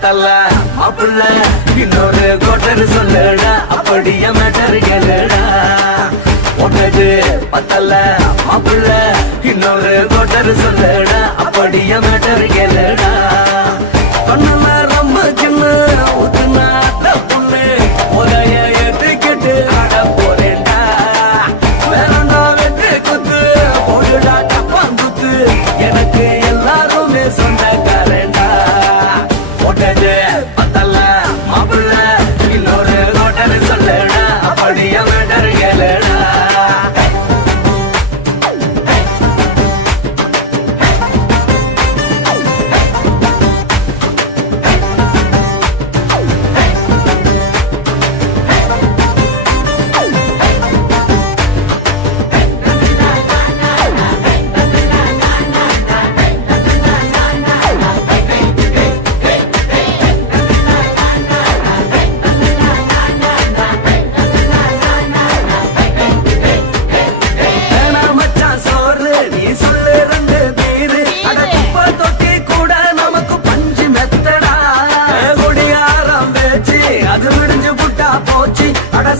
பத்தல மாப்பிள்ள இன்னொரு கோட்டர் சொல்லுடா அப்படியே மேட்டர் கேளுடா ஒன்னது பத்தல மாப்பிள்ள இன்னொரு கோட்டர் சொல்லுடா அப்படியே மேட்டர் கேளுடா கண்ணல ரொம்ப சின்ன ஊத்துனா புண்ணு ஒரைய ஏத்துக்கிட்டு ஆட போறேன்டா வேறண்டா வெட்டு குத்து போடுடா டப்பாங்குத்து எனக்கு எல்லாருமே சொந்தக்காரன்டா ஒட்டது பத்தல மாப்பிள்ள இன்னொரு கோட்டர் சொல்லுடா அப்படியே மேட்டர் கேளுடா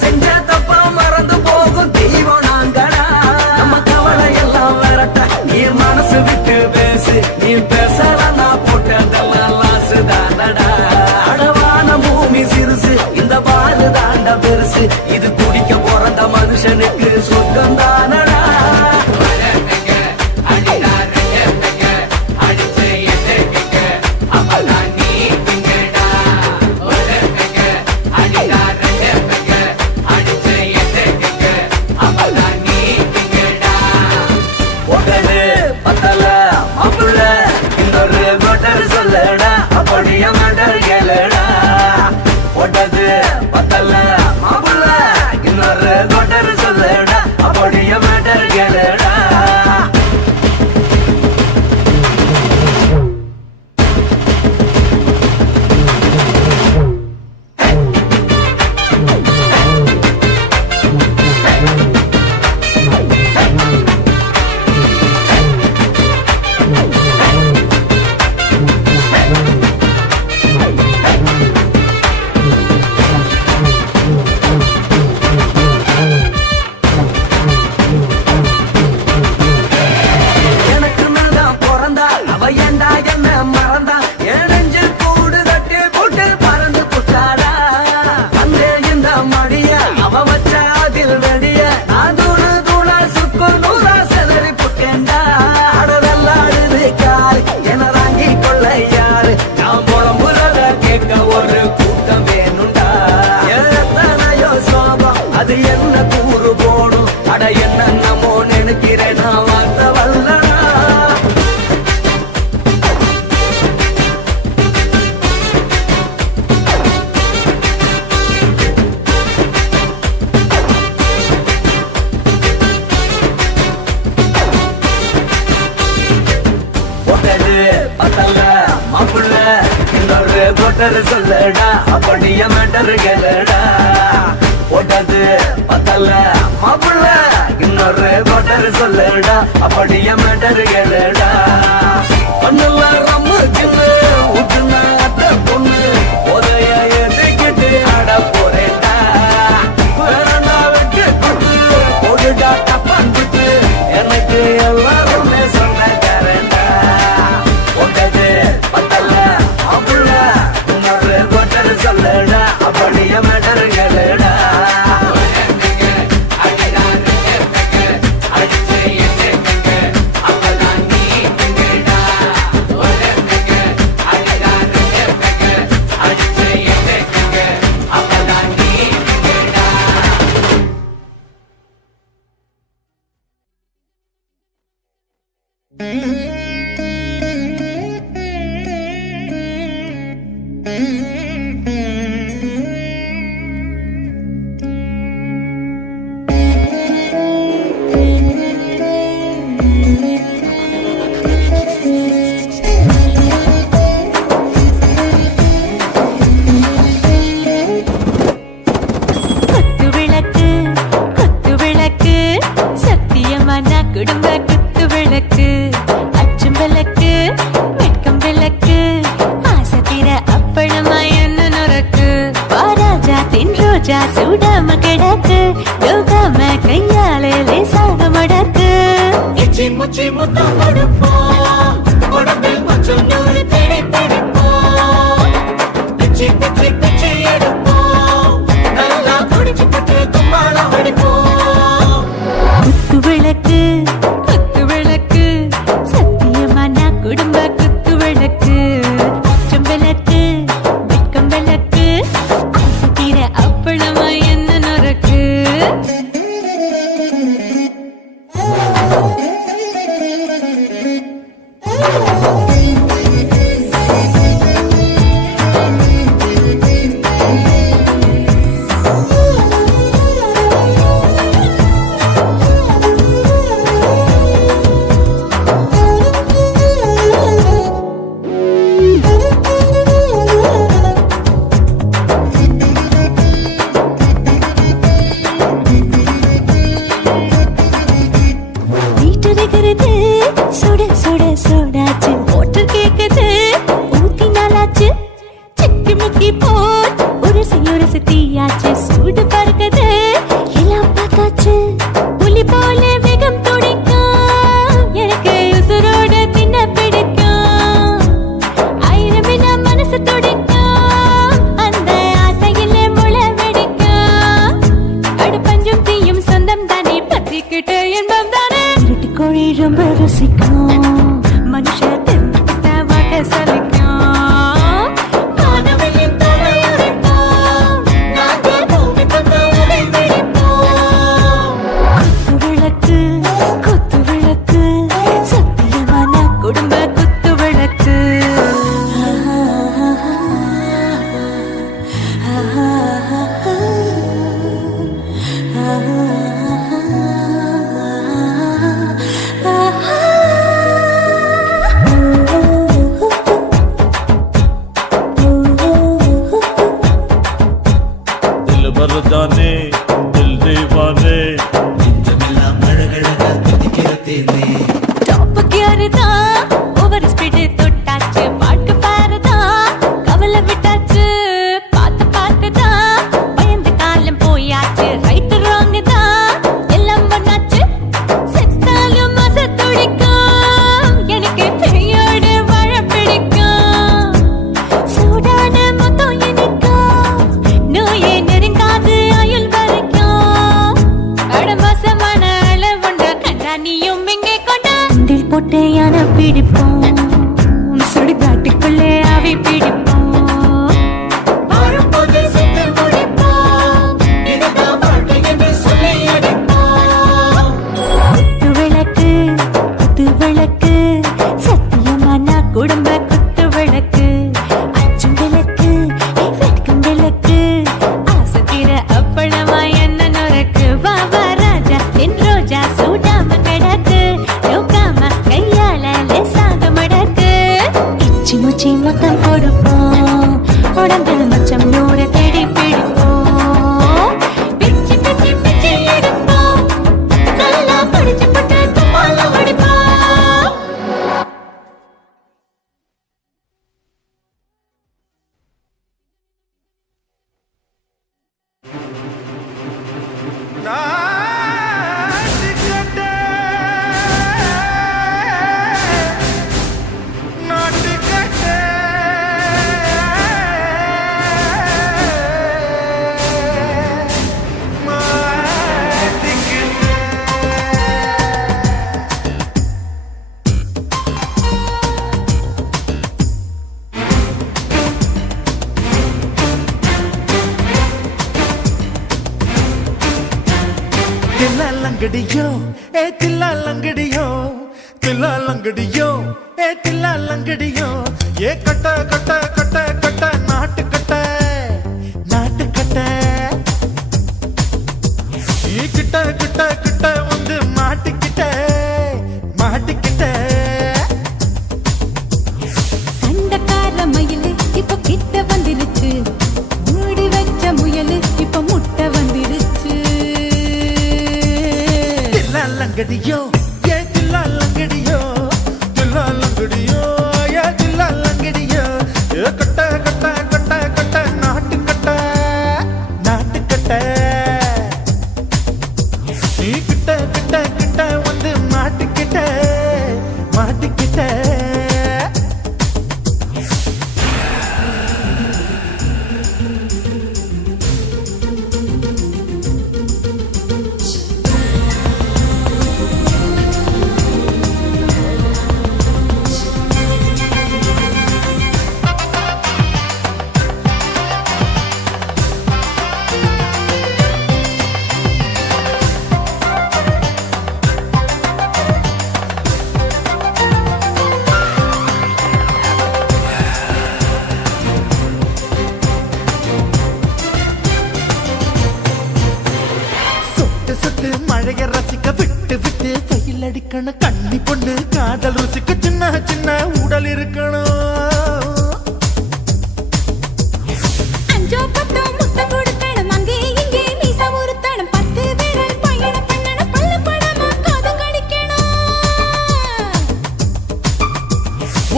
செஞ்ச தப்பா மறந்து போகும் தெய்வம் நாங்கடா நம்ம கவலை எல்லாம் விரட்ட நீ மனசு விட்டு பேசு நீ பேசலன்னா போட்டதெல்லாம் லாசு தானடா அடவான பூமி சிறுசு இந்த பாலு தாண்ட பெருசு இது குடிக்க பிறந்த மனுஷனுக்கு சொர்க்கம் தானடா சொல்லடா அப்படியே மேட்டர் கேளுடா ஒட்டது பத்தல மாப்பிள்ள இன்னொரு கோட்டர் சொல்லடா அப்படியே மேட்டர் கேளுடா ஒரு கூட்டம் வேணுண்டா எத்தனையோ சோகம் அது என்ன கூறு போடும் அட என்னமோ நினைக்கிறேன் நான் வார்த்தை வல்லடா ஒட்டது பத்தல மாப்பிள்ள இன்னொரு கோட்டர் சொல்லடா அப்படியே மேட்டர் கேளுடா ஒட்டது பத்தல மாப்பிள்ள இன்னொரு கோட்டர் சொல்லடா அப்படியே மேட்டர் கேளுடா பண்ணல ரொம்ப சின்ன ஊத்துனா அத்த பொண்ணு ஒரைய ஏத்துக்கிட்டு ஆட போறேன்டா வேறண்டா வெட்டு குத்து போடுடா டப்பாங்குத்து எனக்கு எல்லாருமே சொந்தக்காரன்டா ஒட்டது பத்தல மாப்பிள்ள இன்னொரு கோட்டர் சொல்லடா அப்படியே மேட்டர் கேளுடா ரோஜா சூடாம கிடக்கு யோகாம கையாலே லேசாக மடக்கு இச்சி முச்சி முத்தம் கொடுப்போம் உடம்பில் கொஞ்சம் நூறு தேடி பிடிப்போம் பிச்சி பிச்சி பிச்சி எடுப்போம் நல்லா குடிச்சு பட்டு தும்பாலம் அடிப்போம் குத்து விளக்கு குத்து விளக்கு சத்தியமா நான் குடும்ப குத்து விளக்கு பச்சம் விளக்கு வெட்கம் விளக்கு ஆசை தீர அப்பளமா என்ன நொறுக்கு வீட்டருகிறது சுட சுட சோடாச்சு மோட்டர் கேக்குது ஊத்தி நாளாச்சு சிக்கி முக்கி போல் உரசி தீயாச்சு சூடு பறக்குது எல்லாம் பார்த்தாச்சு புலி போல வேகம் துடிக்கும் எனக்கு உசுரோட தின்ன பிடிக்கும் ஆயிரம் வினா மனசு துடிக்கும் அந்த ஆசையிலே முளை வெடிக்கும் அடுப்பஞ்சும் தீயும் சொந்தம் தானே பத்திக்கிட்டு என்பம் தானே இருட்டு கோழி ரொம்ப ருசிக்கும் மனுஷ தெரிஞ்சுக்கிட்ட வாக்க சலிக்கும் காணவில்லின் தலை உரைப்போம் நாங்கள் பூமி தந்த உடை பிடிப்போம் குத்து விளக்கு சத்தியமான குடும்ப குத்து விளக்கு दिल भर जाने दिल दीवाने நெஞ்சமெல்லாம் அழகழக துதிக்கிறதேனே டாப் கியர் தான் ஓவர் ஸ்பீடு தொட்டாச்சு பாட்டு பாருதான் கவலை விட்டாச்சு பார்த்து தான் பயந்து காலம் போயாச்சு ரைட் ராங் தான் எல்லாம் பண்ணாச்சு செத்தாலும் மச துடிக்கும் எனக்கு பெரியோடு வாழ பிடிக்கும் சூடான மொத்தம் எனக்கும் நோயே நெருங்காது ஆயுள் வரைக்கும் அடமோசமான அளவுண்ட கண்டா நீயும் இங்கே கொண்ட உண்டில் போட்டு யானை பிடிப்போம் சுடுகாட்டுக்குள்ளே அவை பிடிப்போம் வரும்போது செத்து முடிப்போம் இதுதான் வாழ்க்கை என்று சொல்லி அடிப்போம் குத்து விளக்கு சத்தியமான குடும்ப குத்து விளக்கு அச்சும் விளக்கு வெட்கம் விளக்கு ஆசை தீர அப்பளமா என்ன நொறுக்கு வா வா ராஜா என் ரோஜா சூடாம கிடக்கு யோகாம கையால லேசாக மடக்கு இச்சி முச்சி மொத்தம் கொடுப்போம் உடம்பில் மச்சம் நூறு தேடி பிடிப்போம் பிச்சி பிச்சி பிச்சி எடுப்போம் நல்லா படிச்சு பட்டு தும்பாலம் அடிப்போம் தில்லாலங்கடியோ ஏ தில்லாலங்கடியோ தில்லாலங்கடியோ ஏ தில்லாலங்கடியோ ஏ கட்ட கட்ட கட்ட கட்ட நாட்டு கட்ட நாட்டு கட்ட நீ கிட்ட கிட்ட கிட்ட வந்து மாட்டிக்கிட்ட மாட்டிக்கிட்ட சண்டக்கார மயிலு இப்ப கிட்ட வந்துருச்சு மூடி வச்ச முயலு இப்ப முட்டை வந்துருச்சு தில்லாலங்கடியோ ஏ தில்லாலங்கடியோ தில்லாலங்கடியோ ஏ தில்லாலங்கடியோ ஏ கட்ட கட்ட கட்ட கட்ட நாட்டு கட்ட நாட்டு கட்ட அடிக்கணும் கண்ணி பொண்ணு காதல் ருசிக்கு சின்ன சின்ன உடல் இருக்கணும் அஞ்சோ பத்தோ முத்த கொடுக்கணும் அங்கே இங்கே மீச உருத்தணும் 10 விரல் பயணம் பண்ணணும் பல்ல படமா காது கடிக்கணும்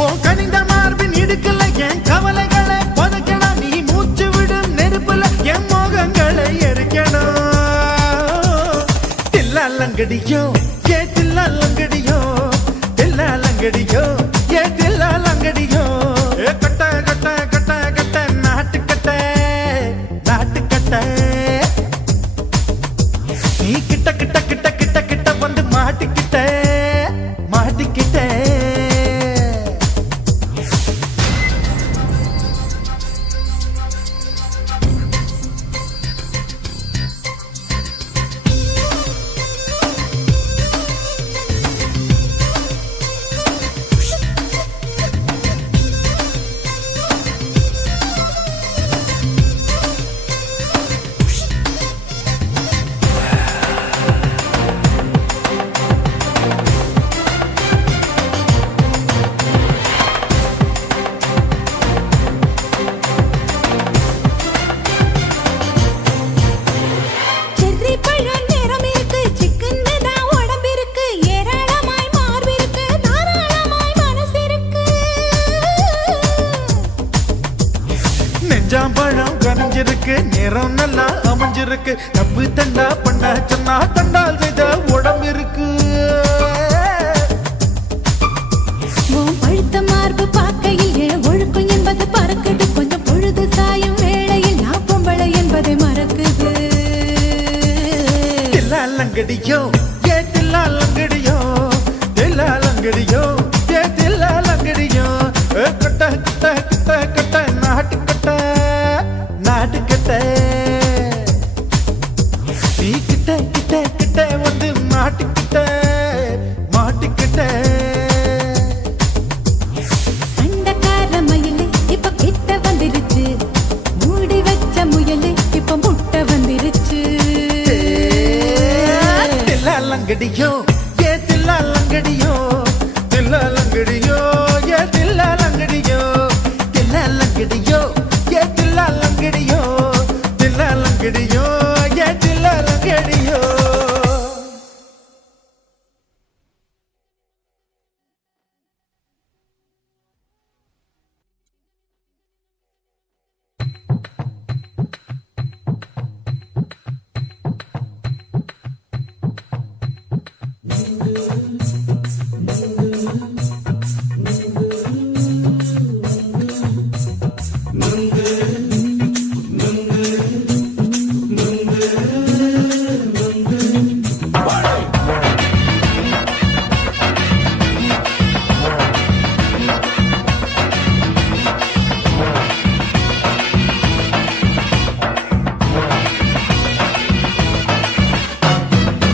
ஓ கனிந்த மார்பின் இடுக்கல என் கவலைகளை புதைக்கணும் நீ மூச்சு விடும் நெருப்புல என் மோகங்களை எரிக்கணும் தில்லாலங்கடியோ ஏ தில்லாலங்கடியோ தில்லாலங்கடியோ ஏ தில்லாலங்கடியோ ஏ கட்ட கட்ட கட்ட கட்ட நாட்டுக்கட்ட நாட்டுக்கட்ட நீ கிட்ட கிட்ட கிட்ட கிட்ட கிட்ட வந்து மாட்டிக்கிட்ட மாட்டிக்கிட்ட செர்ரி பழம் நிறம் இருக்கு சிக்கன்னு தான் உடம்பு இருக்கு ஏராளமாய் மார்பு இருக்கு தாராளமாய் மனசு இருக்கு நெஞ்சாம்பழம் கனிஞ்சிருக்கு நிறம் நல்லா அமைஞ்சிருக்கு தப்பு தண்டா பண்ண சொன்னா தண்டால் செய்த உடம்பு இருக்கு உன் பழுத்த மார்பு பார்க்கையில் என் ஒழுக்கம் என்பது பறக்குது கொஞ்சம் பொழுது சாயும் வேளையில் நான் பொம்பளை என்பதை மறக்குது தில்லாலங்கடியோ ஏ தில்லாலங்கடியோ தில்லாலங்கடியோ ஏ தில்லாலங்கடியோ கட்ட கட்ட கட்ட கட்ட நாட்டுக்கட்ட நாட்டுக்கட்ட நீ கிட்ட கிட்ட கிட்ட வந்து மாட்டிக்கிட்ட மாட்டிக்கிட்ட சண்டக்கார மயிலு இப்ப கிட்ட வந்துருச்சு மூடி வச்ச முயலு இப்ப முட்டை வந்துருச்சு தில்லாலங்கடியோ ஏ தில்லாலங்கடியோ தில்லாலங்கடியோ ஏ தில்லாலங்கடியோ தில்லாலங்கடியோ ஏ தில்லாலங்கடியோ தில்லாலங்கடியோ ஏ தில்லாலங்கடியோ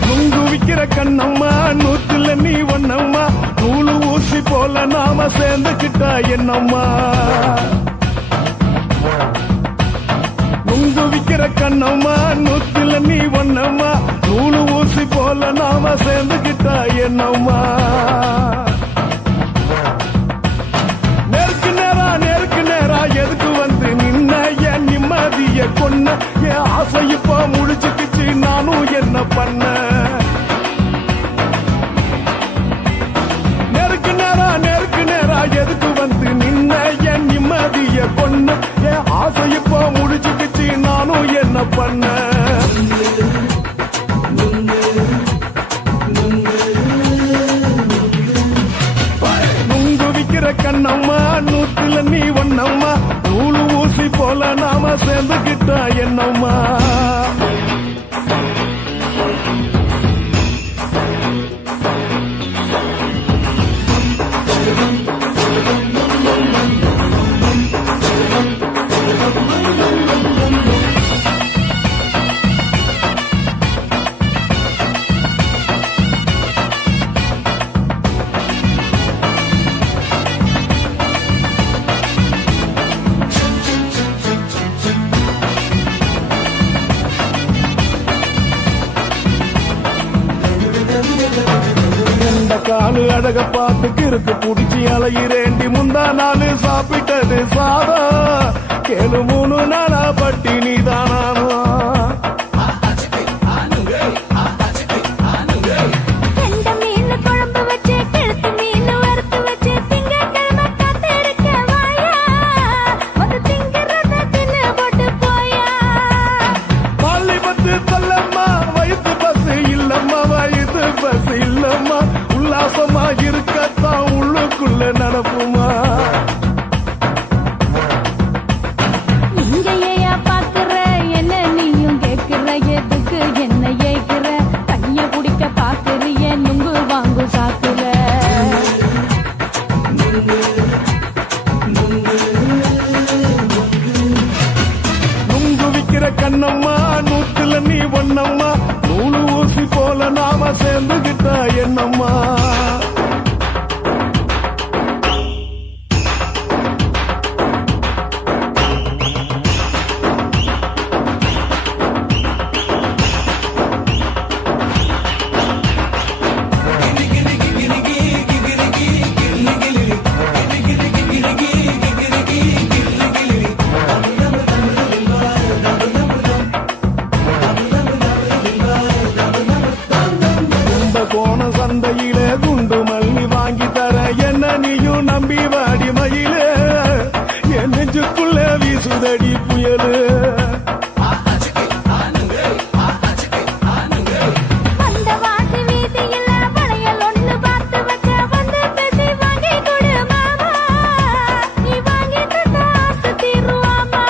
நுங்கு விக்கிற கண்ணம்மா நூத்துல நீ ஒன்னம்மா நூலு ஊசி போல நாம சேர்ந்துக்கிட்டா என்னம்மா நுங்கு விக்கிற கண்ணம்மா நூத்துல நீ ஒன்னம்மா நூலு ஊசி போல நாம சேர்ந்துக்கிட்டா என்னம்மா நேருக்கு நேரா எதுக்கு வந்து நின்ன என் நிம்மதிய கொன்ன என் ஆசை இப்ப முடிச்சுக்கிச்சு நானும் என்ன பண்ண நேருக்கு நேரா எதுக்கு வந்து நின்ன என் நிம்மதிய கொன்ன என் ஆசை இப்ப முடிச்சுக்கிச்சு நானும் என்ன பண்ண நுங்கு விக்கிற கண்ணம்மா நூத்துல நீ ஒன்னம்மா நூலு ஊசி போல நாம சேர்ந்துக்கிட்டா என்னம்மா அழக பார்த்து கிறுக்கு புடிச்சு அலையிறேண்டி முந்தா நாள் சாப்பிட்டது சாதம் கேளு 3 நாளா பட்டினி தானானோ கெண்ட மீன் குழம்பு வச்சு கெளுத்து மீன் வறுத்து வச்சு திங்கட்கிழமை காத்திருக்க வாயா வந்து திங்கிறத தின்னு போட்டு போயா பள்ளி பத்து சொல்லம்மா வயிற்று பஸ் இல்லம்மா வயிற்று பஸ் இல்லம்மா உல்லாசமா இருக்கத்தான் உள்ளுக்குள்ள நடப்புமா இங்க ஏயா பாக்குற என்ன நீயும் கேக்குற எதுக்கு என்ன ஏக்குற கைய குடிக்க பாக்குறிய நுங்கு வாங்கு சாக்குற நுங்கு விக்கிற கண்ணம்மா நூத்துல நீ ஒண்ணம்மா நூலு ஊசி போல நாம சேர்ந்துகிட்டா என்னம்மா கோண சந்தையில குண்டு மல்லி வாங்கி தர என்ன நீயும் நம்பி வாடி மயிலே என் நெஞ்சுக்குள்ள வீசுதடி புயலு அந்த வாசி வீதியில வளையல் ஒண்ணு பார்த்து வச்ச வந்து பேசி வாங்கி கொடு மாமா நீ வாங்கி தந்த ஆசை தீருவாமா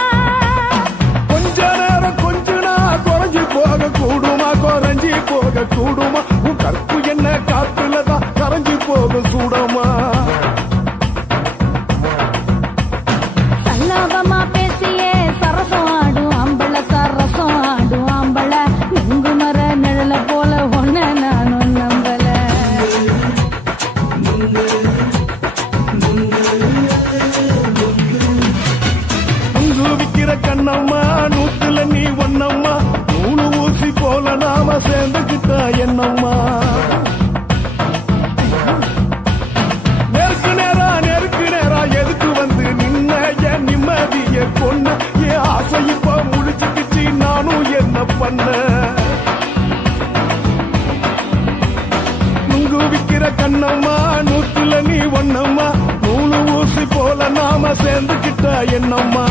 கொஞ்ச நேரம் கொஞ்ச நாள் குறைஞ்சி போக கூடுமா குறைஞ்சி போக கூடுமா உன் கற்பு என்ன காத்துலதான் கரைஞ்சி போக சூடமா சல்லாபமா பேசியே சரசம் ஆடும் ஆம்பள சரசம் ஆடும் ஆம்பள நுங்கு மர நிழல போல ஒன்ன நானும் நம்பல நுங்கு விக்கிற கண்ணம்மா நூத்துல நீ ஒண்ணம்மா நூலு ஊசி போல நாம சேர்ந்துகிட்டா என்னம்மா நெருக்கு நேரா எதுக்கு வந்து நின்ன என் நிம்மதிய கொன்ன என் ஆசை இப்ப முடிச்சுக்கிச்சு நானும் என்ன பண்ண நுங்கு விக்கிற கண்ணம்மா நூத்துல நீ ஒண்ணம்மா நூலு ஊசி போல நாம சேர்ந்துகிட்டா என்னம்மா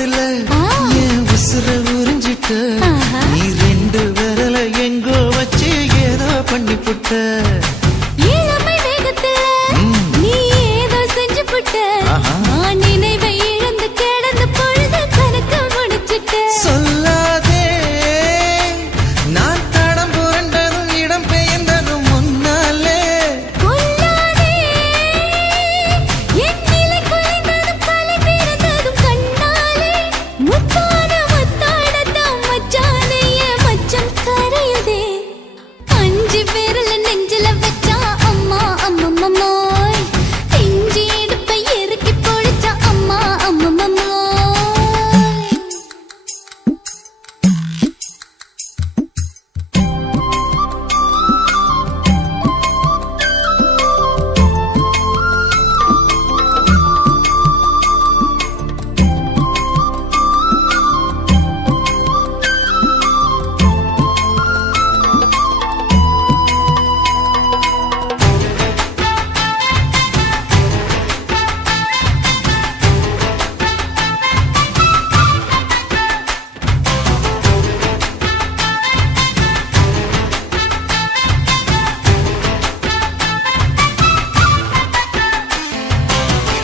வேகத்துல என் உசுர உறிஞ்சிட்ட நீ 2 விரல எங்கோ வச்சு ஏதோ பண்ணி புட்ட இளமை வேகத்துல நீ ஏதோ செஞ்சு புட்ட நான் நினைவை இழந்து கிடந்த பொழுது கணக்கு முடிச்சிட்ட சொல்லாதே நான் தடம் புரண்டதும் இடம் பெயர்ந்ததும் முன்னாலே கொல்லாதே என் நிலை குலைந்ததும் பல பிறந்ததும் கண்ணாலே முத்தான முத்தாடத்தான் மச்சானே என் மச்சம் கரையுதே 5 விரல நெஞ்சில வச்சா அம்மா அம்மம்மோய் இஞ்சி இடுப்பை இறுக்கி பொடிச்சா அம்மா அம்மம்மோய்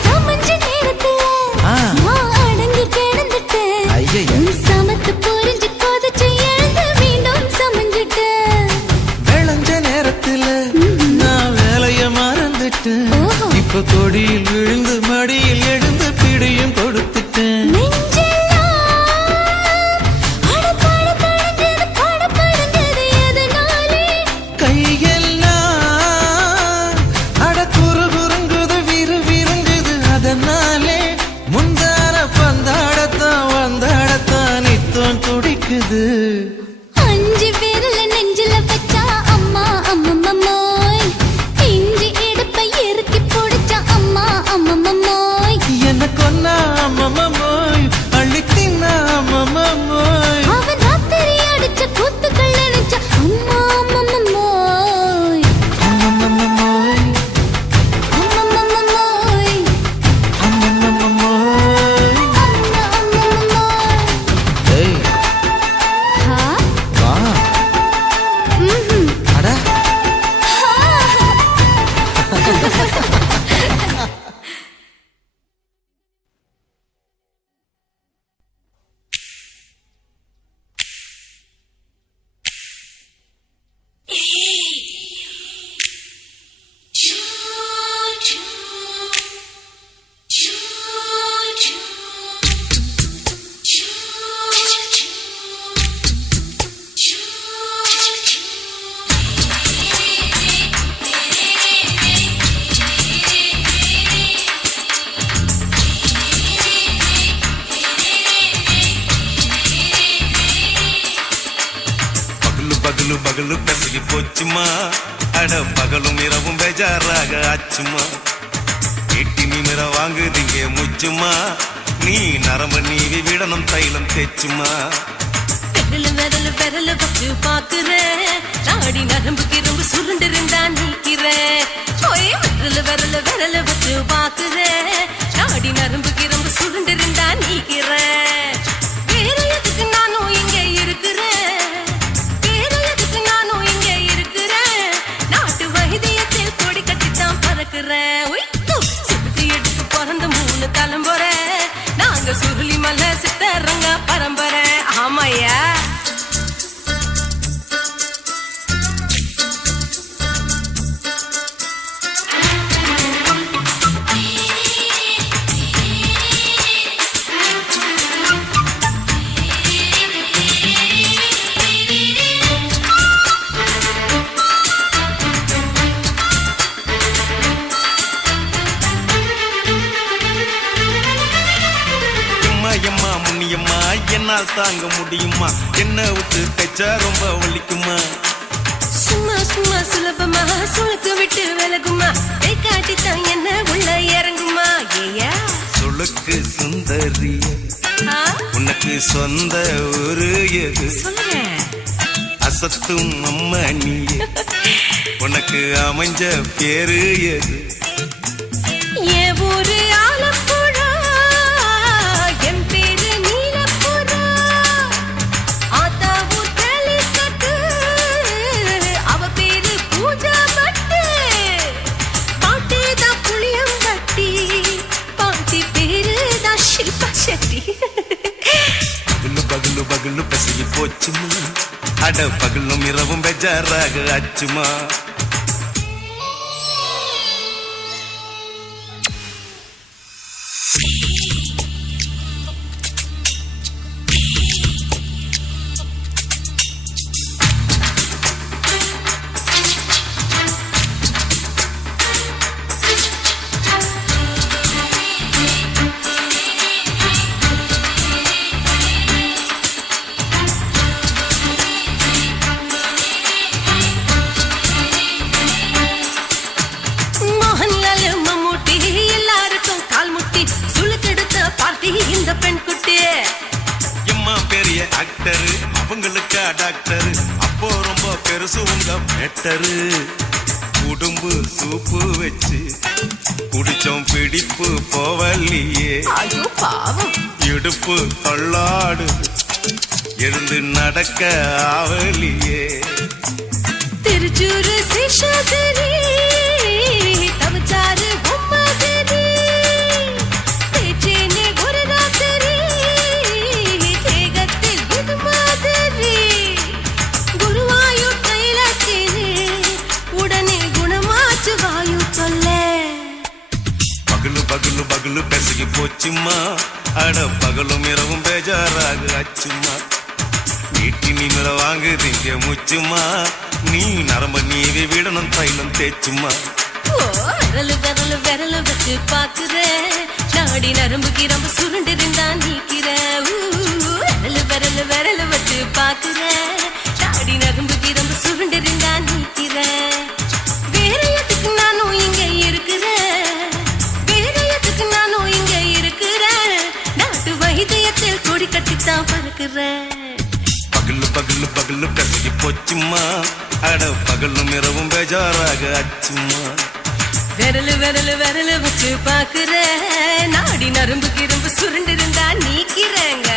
சமஞ்ச நேரத்துல நான் அடங்கி கிடந்துட்டேன் ஐயைய. நீ சமத்து புரிஞ்சு கொதிச்சு எழுந்து மீண்டும் சமஞ்சிட்டேன் விளைஞ்ச நேரத்துல நான் வேலைய மறந்துட்டேன் ஓஹோ. இப்ப கொடியில் விழுந்து மடியில் எழுந்து பிடியும் கொடுத்துட்டேன் நெஞ்செல்லாம் அடபடபடங்குது, படபடங்குது எதனாலே? கையெல்லாம் அட குறுகுறுங்குது விறுவிறுங்குது அதனாலே முந்தான பந்தாடத்தான் வந்தாடத்தான் நித்தம் துடிக்குது 5 விரல நெஞ்சில வச்சா அம்மா அம்மம்மோய் இஞ்சி இடுப்பை இறுக்கி பொடிச்சா அம்மா அம்மம்மோய் என்ன கொன்னா அம்மம்மோய் அள்ளித்தின்னா அம்மம்மோய் அவன் ராத்திரி அடிச்ச கூத்துக்கள் நினைச்ச அம்மா அம்மம்மோய் அம்மம்மோய் அம்மம்மோய் அம்மம்மோய் அம்மா அம்மம்மோய் ஏய் ஹா வா அட பகலு பகலு கசகி போச்சுமா அட பகலும் இரவும் பேஜாராக ஆச்சுமா எட்டி நிமிர வாங்குதிங்க முச்சுமா நீ நரம்ப நீவி விடணும் தைலம் தேச்சுமா விரல வச்சு பாக்குறேன் நாடி நரம்பு கிரம்பு சுருண்டு இருந்தா நீக்கிறேன் விரல வச்சு பாக்குறேன் நாடி நரம்பு கிரம்பு சுருண்டு இருந்தா நீக்கிறேன் வேற எதுக்கு நானும் இங்க இருக்கிறேன் நாட்டு வைத்தியத்தில் கொடி கட்டித்தான் பறக்கிறேன் சுத்தி எடுத்து பிறந்த 3 தலைமுறை நாங்க சுருளி மலை சித்தரங்க பரம்பரை ஆமையா எம்மா முன்னியம்மா என்னால் தாங்க முடியுமா என்ன விட்டு தைச்சா ரொம்ப வலிக்குமா சும்மா சும்மா சுலபமா சுளுக்கு விட்டு விலகுமா கை காட்டித்தான் என்ன உள்ள இறங்குமா ஏயா சுளுக்கு சுந்தரி உனக்கு சொந்த ஊரு எது சொல்லுங்க அசத்தும் அம்மா நீ உனக்கு அமைஞ்ச பேரு எது என் ஊரு ஆலப்புழா என் பேரு நீ பகலு பசகி போச்சுமா அட பகலும் இரவும் பெஜாராக ஆச்சுமா இந்த பெண் குட்டி எம்மா பெரிய ஆக்டர் அவங்களுக்கா டாக்டர் அப்போ ரொம்ப பெருசு உங்க மேட்டரு உடும்பு சூப்பு வச்சு குடிச்சோம் பிடிப்பு போவல்லையே ஐயோ பாவம் இடுப்பு தள்ளாடு எழுந்து நடக்க ஆவலியே திருச்சூரு சிஷாதிரி தவச்சாரு பொம்மதிரி தேச்சேனே குருராத்திரி தேகத்தில் இது மாதிரி குருவாயூர் தைலத்திரி உடனே குணமாச்சு வாயு சொல்ல பகலு பகலு பகலு பெசகி போச்சுமா அட பகலும் இரவும் பேஜாராக ஆச்சுமா வீட்டி நீங்கள வாங்குதீங்க முச்சுமா நீ நரம்ப நீவி விடணும் தைலம் தேச்சுமா விரலு விரலு விரலு வச்சு பாக்குறேன் நாடி நரம்பு கிரம்பு சுருண்டு இருந்தா நீக்கிறேன் விரலு விரலு விரலு வச்சு பாக்குறேன் நாடி நரம்பு கிரம்பு சுருண்டு இருந்தா நீக்கிறேன் வேற எதுக்கு நானும் இங்க இருக்கிறேன் வேற எதுக்கு நானும் இங்க இருக்கிறேன் நாட்டு வைத்தியத்தில் கொடி கட்டித்தான் பறக்கிறேன் பகலு பகலு பகலு பெசகி போச்சுமா அட பகலும் இரவும் பேஜாராக ஆச்சுமா விரலு விரலு விரலு வச்சு பாக்குறேன் நாடி நரம்பு கிரம்பு சுருண்டு இருந்தா நீக்கிறேங்க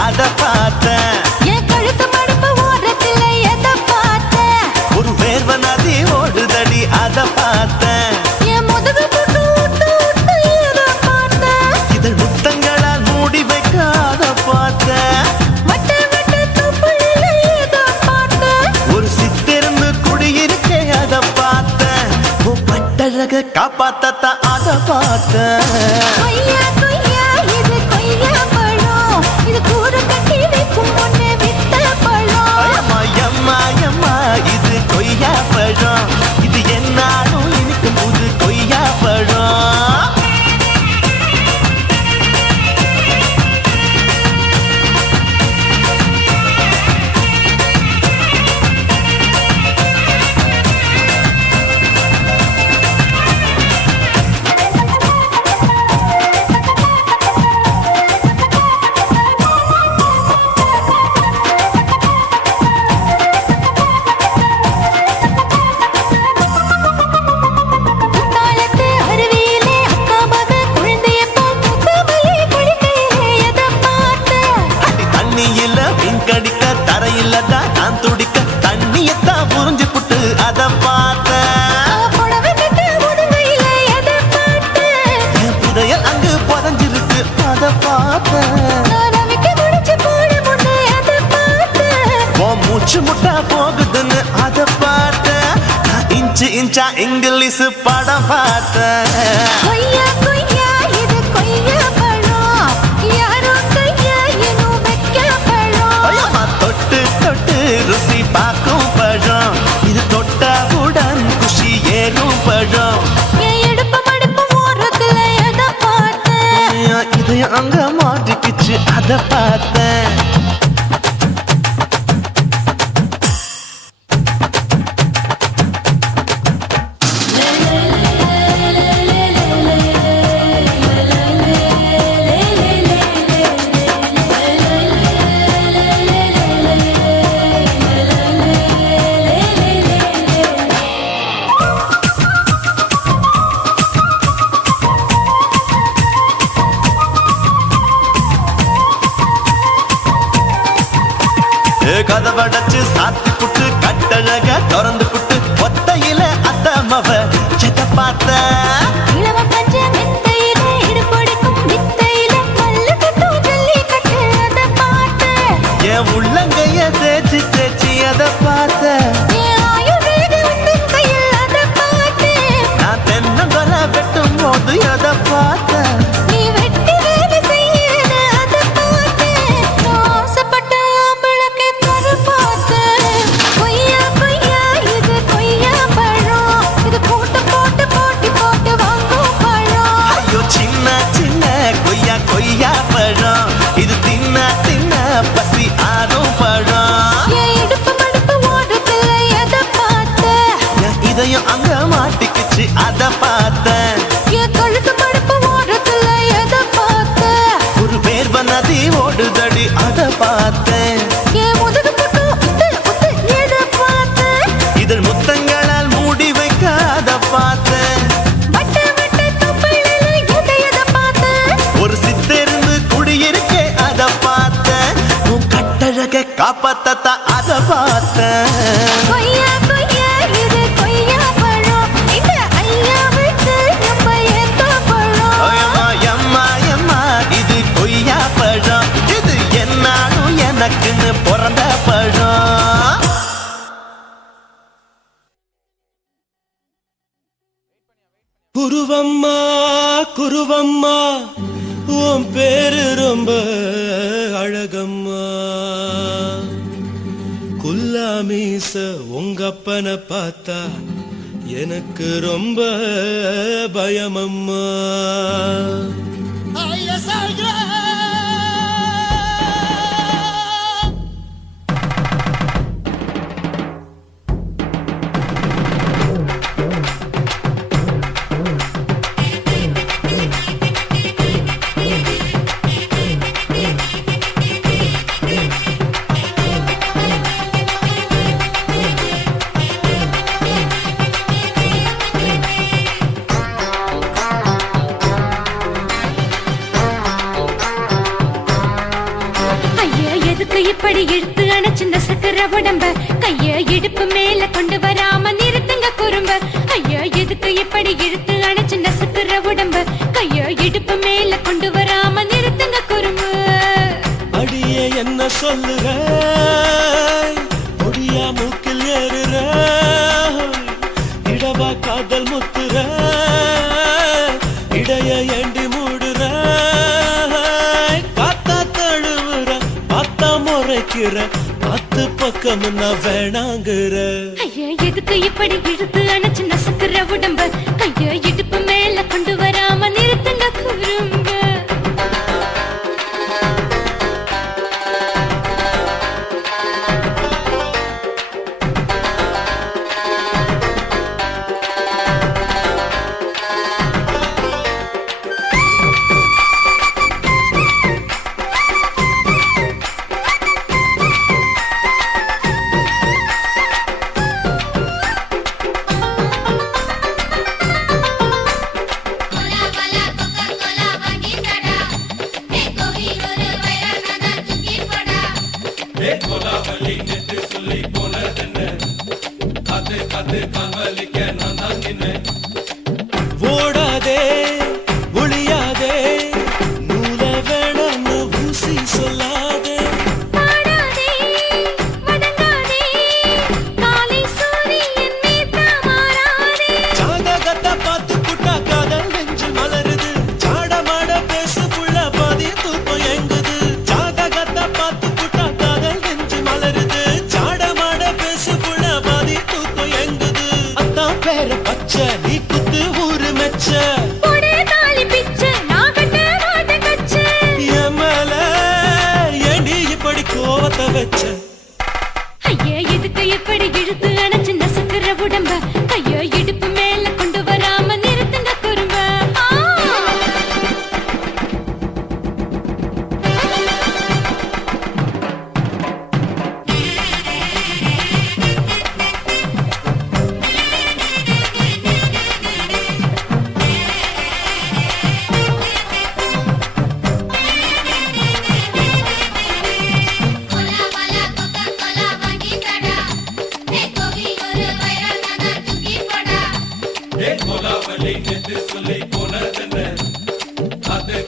அத பார்த்தேன் என் கழுத்து மடுப்பு ஓரத்துல எதை பார்த்தேன் ஒரு வேர்வ நதி ஓடுதடி அத பார்த்தேன் என் முதுகு புட்டு விட்டு விட்டு எதை பார்த்தேன் இதழ் முத்தங்களால் மூடி வைக்க அத பார்த்தேன் வட்ட வட்ட தொப்புளில எதை பார்த்தேன் ஒரு சித்திருந்து குடியிருக்கே அத பார்த்தேன் உன் பட்டழக காப்பாத்தத்தான் அத பார்த்தேன் கொய்யா கொய்யா இது கொய்யா பழம் இது கூட கட்டி வைக்கும் முன்னே வித்த பழம் அம்மா அம்மா அம்மா இது கொய்யா பழம் இது என்னாலும் இனிக்கும் புது கொய்யா பழம் குத்தாலத்து அருவியிலே அக்கா மக குழந்தைய போல் முகமையே குளிக்கையிலே எதை பார்த்தேன் அடி தண்ணியில மீன்கடிக்க தரையில தான் நான் துடிக்க தண்ணியத்தான் புரிஞ்சு புட்டு அத பார்த்தேன் புடவை கட்டு முதுகையில எதை பார்த்தேன் என் புதையல் அங்கு புதஞ்சிருக்கு அத பார்த்தேன் நான் அவிக்க முடிச்சு போட முன்னே எதை பார்த்தேன் உன் மூச்சு முட்டா போகுதுன்னு அத பார்த்தேன் நான் இன்ச்சு இன்ச்சா இங்கிலீஷ் படம் பார்த்தேன் கொய்யா கொய்யா இது கொய்யா பழம் யாரோ கையா இன்னும் வைக்க பழம் அம்மா தொட்டு தொட்டு ருசி பார்க்கும் பழம் இது தொட்டாவுடன் குஷி ஏறும் பழம் என் இடுப்பு மடுப்பு ஓரத்துல எதை பார்த்தேன் என் இதயம் அங்க மாட்டிக்கிச்சு அத பார்த்தேன் லே கதவடைச்சு சாத்தி புட்டு கட்டழக திறந்து புட்டு ஒத்தையில அத்தமவ செத்த பார்த்த இளவ பஞ்ச மெத்தையில இடுப்பொடிக்கும் வித்தையில கல்லு கட்டும் ஜல்லிக்கட்டு அத பார்த்து என் உள்ளங்கைய தேய்ச்சி தேய்ச்சி அதை பார்த்த என் ஆயுர்வேத உந்தன் கையில் அத பார்த்து நான் தென்னங்கொலை வெட்டும் போது அதை பார்த்த நீ வெட்டி வேலை செய்யறது அத பார்த்து நான் ஆசைப்பட்ட ஆம்பளுக்கு தர பார்த்து கொய்யா கொய்யா இது கொய்யா பழம் இது போட்டு போட்டு போட்டி போட்டு வாங்கும் பழம் ஐயோ சின்ன சின்ன கொய்யா கொய்யா பழம் இது தின்ன தின்ன பசி ஆறும் பழம் என் இடுப்பு மடுப்பு ஓடுதில்ல எதை பார்த்து என் இதயம் அங்க மாட்டிக்கிச்சு அதை பார்த்தேன் என் கழுத்து மடுப்பு ஓடுதில்ல எதை பார்த்து ஒரு வேர்வ நதி ஓடுதடி அதை பார்த்தேன் என் முதுகு புட்டு உத்து உத்து எதை பார்த்து இதழ் முத்தங்களால் மூடி வைக்க அதை பார்த்தேன் வட்ட வட்ட தொப்பையில எதை பார்த்து ஒரு சித்தெருந்து குடியிருக்கே அதை பார்த்தேன் உன் கட்டழக காப்பாத்தத்தா அதை பார்த்தேன் கொய்யா கொய்யா இது கொய்யா பழம் இந்த ஐயா விட்டு நம்ம ஏத்த பழம் அம்மா எம்மா எம்மா இது கொய்யா பழம் இது என்னாலும் எனக்குன்னு பிறந்த பழம் குருவம்மா குருவம்மா உன் பேரு ரொம்ப அழகம்மா குல்லாமீச உங்க அப்பனை பார்த்தா எனக்கு ரொம்ப பயமம்மா ஐயா எதுக்கு இப்படி இழுத்து அணைச்சிருந்த சக்கர உடம்ப கைய இடுப்பு மேல கொண்டு வராம நிறுத்துங்க குறும்ப ஐயா எதுக்கு இப்படி இழுத்து அணைச்சிருந்த சக்கர உடம்ப கைய இடுப்பு மேல கொண்டு வராம நிறுத்துங்க குறும்பு அடியே என்ன சொல்லுற பொடியா மூக்கில் ஏறுற இடவா காதல் முத்துற இடைய ஏண்டி மூடுற காத்தா தழுவுற பார்த்தா முறைக்கிற பத்து பக்கம் நான் வேணாங்குற ஐயா எதுக்கு இப்படி இழுத்து அணைச்சிருந்த சக்கர உடம்ப கைய இடுப்பு மேல கொண்டு வராம நிறுத்துங்க குறும்ப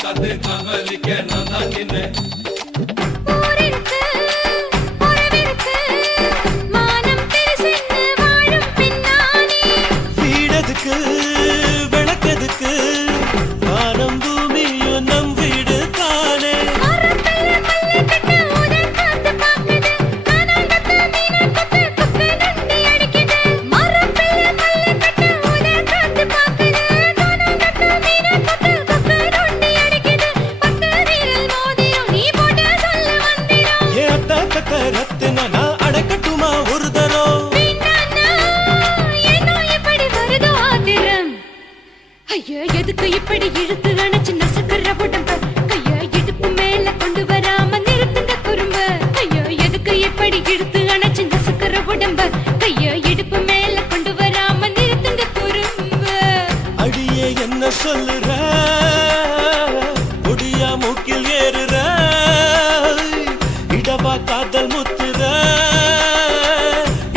காத்து காமலிக்க நான் தான் நின்னேன். ஊரிருக்கு, உறவிருக்கு, மானம் பெருசென்று வாழும் பெண்ணானே. வீடதுக்கு விளக்கதுக்கு வானம் பூமியும் நம் வீடு தானே. மரத்துல மல்லு கட்டு உதர் காத்து பாக்குது, கானாங்கத்து மீனாங்கத்து கொக்கு நொண்டி அடிக்குது. மரத்துல மல்லு கட்டு உதர் காத்து பாக்குது, கானாங்கத்து மீனாங்கத்து கொக்கு நொண்டி அடிக்குது. பத்து வீரல் மோதிரம் நீ போட்டு சொல்ல வந்திடும். ஏ அத்த கத்த ரத்தின நான் அடக்கட்டுமா ஒரு தரம். வேண்டாண்ணா, ஏனோ இப்படி வருதோ ஆத்திரம். ஐயா, எதுக்கு இப்படி இழுத்து அணைச்சு நசுக்குற உடம்ப? கைய இடுப்பு மேல கொண்டு வராம நிறுத்துங்க குறும்ப. ஐயா, எதுக்கு இப்படி இழுத்து அணைச்சு நசுக்குற உடம்ப? கைய இடுப்பு மேல கொண்டு வராம நிறுத்துங்க குறும்ப. அடியே என்ன சொல்லுற முடியா மூக்கில் ஏறுற இடவா காதல் முத்துற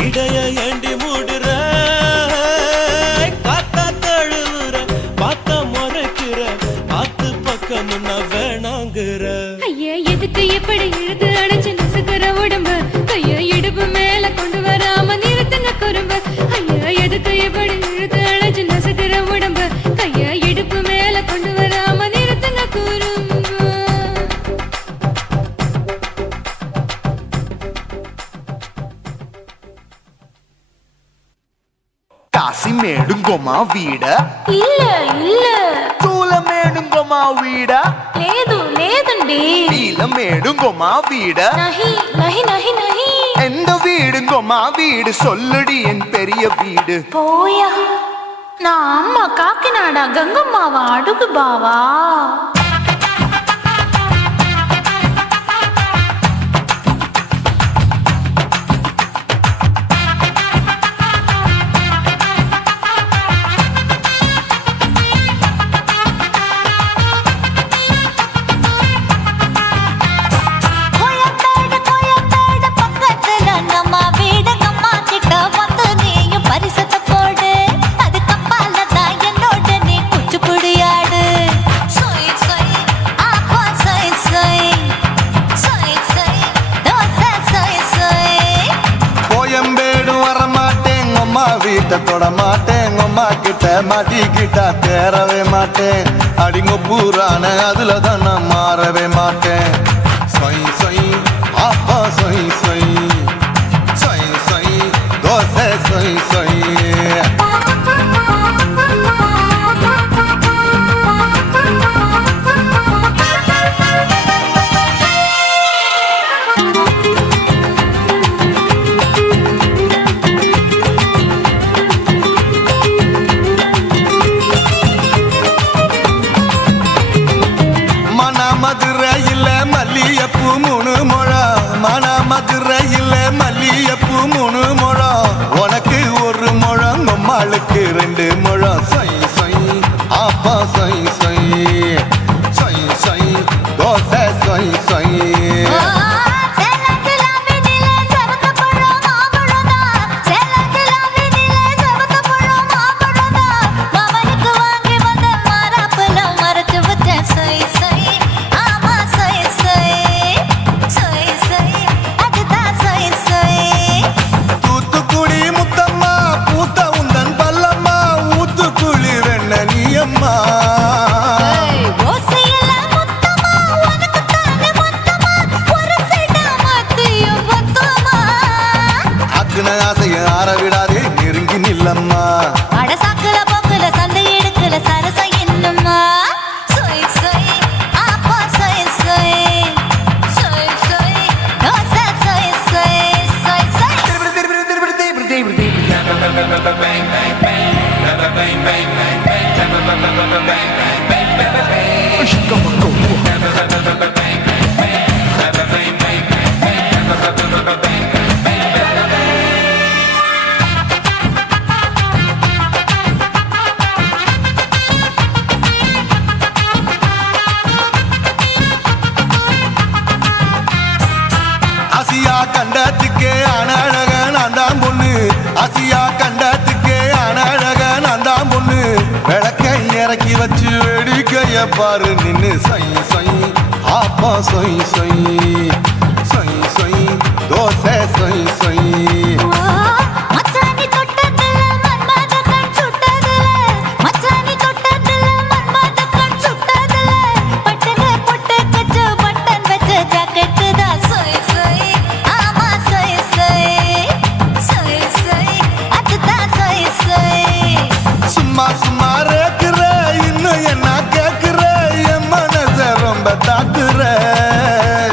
இடைய ஏண்டி மூடுற காத்தா தழுவுற பார்த்த முறைக்கிற பார்த்து பக்கம் வேணாங்குற. ஐயா, எதுக்கு இப்படி இழுத்து அணைச்சு நசுக்குற உடம்ப? கைய இடுப்பு மேல கொண்டு வராம நிறுத்துங்க குறும்ப. ஐயா, எதுக்கு இப்படி இழுத்து அணைச்சு நசுக்குற உடம்ப? கைய இடுப்பு மேல கொண்டு வராம நிறுத்துங்க குறும்ப. కాసి మేడుంగోమా వీడ இல்ல இல்ல చూల మేడుంగోమా వీడ లేదు లేదండి నీల మేడుంగోమా వీడ நஹி நஹி நஹி நஹி எந்த வீடுங்கோமா வீடு சொல்லுடி என் பெரிய வீடு. போயா நான் அம்மா காக்கிநாடா கங்கம்மாவா அடுகு பாவா. கோயம்பேடு பக்கத்துல நம்ம வீடு அம்மா கிட்ட வந்து நீயும் பரிசத்தை போடு. அது கப்பால தான் என்னோட நீ குச்சிப்புடியாடு. சொய் சொய் ஆப்பா சொய் சொய் சொய் சொய் தோசை சொய் சொய். கோயம்பேடு வரமாட்டேன் அம்மா வீட்டை தொட மாட்டேன் அம்மா கிட்ட மாட்டிக்கிட்டா தேரவே மாட்டேன் அடிங்க பூரான அதுல தான் நான் மாறவே மாட்டேன். சொய் சொய் ஆப்பா சொய் சொய் சொய் சொய் தோசை சொய் சொய். மதுரையில் மல்லியப்பூ 3 முழம் மதுரையில் மல்லியப்பூ 3 முழம் உனக்கு 1 முழம் நம்மளுக்கு 2 முழம். சொய் சொய் ஆப்பா சொய் சொய் சொய் சொய் தோசை சொய் சொய். தூத்துக்குடி முத்தம்மா பூத்த உந்தன் பல்லம்மா ஊத்துக்குழி வெண்ண நீயம்மா. அக்குன ஆசைய ஆற விடாதே நெருங்கி நில்லம்மா. அடசாக்குல போக்குல சந்தை எடுக்கல சரச என்னம்மா. சொய் சொய் ஆப்பா சொய் சொய் சொய் சொய் தோசை சொய் சொய் சொய் சொய். ஆசியா கண்டத்துக்கே அனழக நான் தான் பொண்ணு. ஆசியா கண்டத்துக்கே அனழக நான் தான் பொண்ணு. விளக்கை இறக்கி வச்சு வேடிக்கைய பாரு நின்னு சொய் சொய் ஆப்பா சொய் சொய் சொய் சொய் தோசை சொய் சொய் மச்சானி தொட்டதுல மன்மத கண் சுட்டதுல மச்சானி தொட்டதுல மன்மத கண் சுட்டதுல பட்டன பொட்டு கச்சு பட்டன் வச்ச ஜாக்கெட் தான் சொய் சொய் ஆமா சொய் சொய் சொய் சொய் அதுதான் சொய் சொய் சும்மா சும்மா ரேக்குற இன்னும் என்ன கேக்குற என் மனச ரொம்ப தாக்குற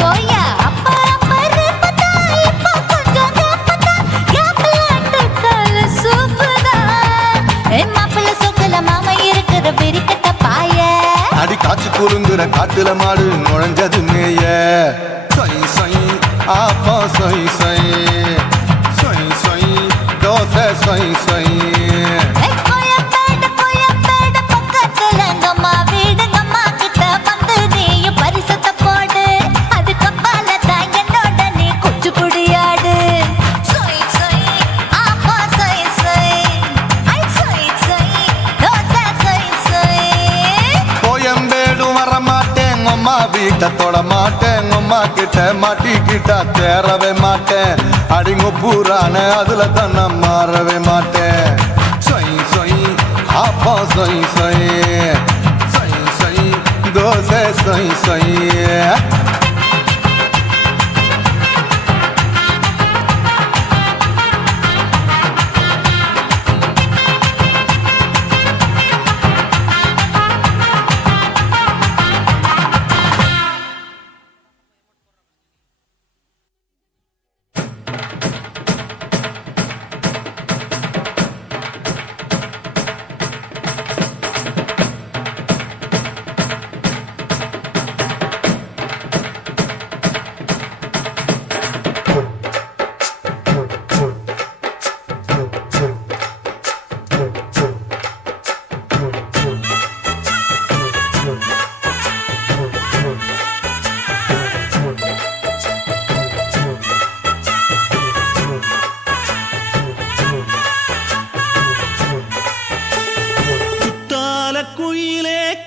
கோயா அப்பா அப்பா ரப்பதா இப்ப கொஞ்சம் கேப்பதா கேப்பலாட்டு கால சூப்பதா என் மாப்பிள்ள சொக்கல மாமா இருக்கிற பெரிக்கட்ட பாய அடி காய்ச்சி குறுங்குற காட்டுல மாடு நுழைஞ்சது மேய சொய் சொய் ஆப்பா சொய் சொய் சொய் சொய் தோசை சொய் சொய் கோயம்பேடு பக்கத்துல எங்கம்மா வீடு அம்மா கிட்ட வந்து நீயும் பரிசத்தை போடு அதுக்கு பால தான் என்னோட நீ குச்சி புடியாடு சொய் சொய் ஆப்பா சொய் சொய் ஐ சொய் சொய் தோசை சொய் சொய் கோயம்பேடும் வர மாட்டேன் அம்மா வீட்டை தொட மாட்டேன் அம்மா கிட்ட மாட்டிக்கிட்டா தேரவே மாட்டேன் அடிங்க பூரான அதுல தான் நான் மாறவே மாட்டேன் சொய் சொய் ஆப்பா சொய் சொய் சொய் சொய் தோசை சொய் சொய்